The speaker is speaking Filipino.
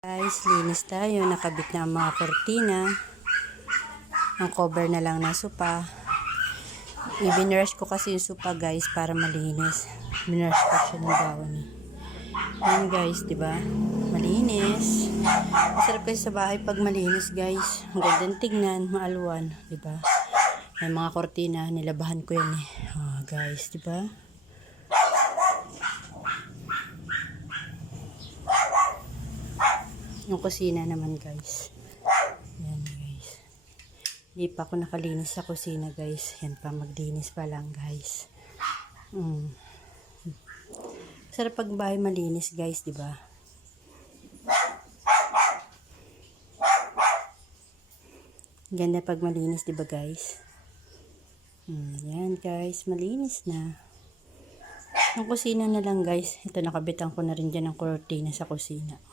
Guys, linis tayo. Nakabit na ang mga kortina. Ang cover na lang ng sopa. I-binrush ko kasi yung sopa guys para malinis. Binrush ko siya ng bawon. Ayan guys, diba? Malinis. Masarap kasi sa bahay pag malinis guys. Ang gandang tignan, maalwan. Diba? May mga kortina, nilabahan ko yan eh. Oh, guys, diba? Yung kusina naman guys. Yan guys. Hindi pa ako nakalinis sa kusina guys. Yan pa, maglinis pa lang guys. Sarap pag bahay malinis guys, di ba? Ganda pag malinis, di ba guys? Yan guys, malinis na. Yung kusina na lang guys. Ito, nakabitan ko na rin dyan ng kortina sa kusina.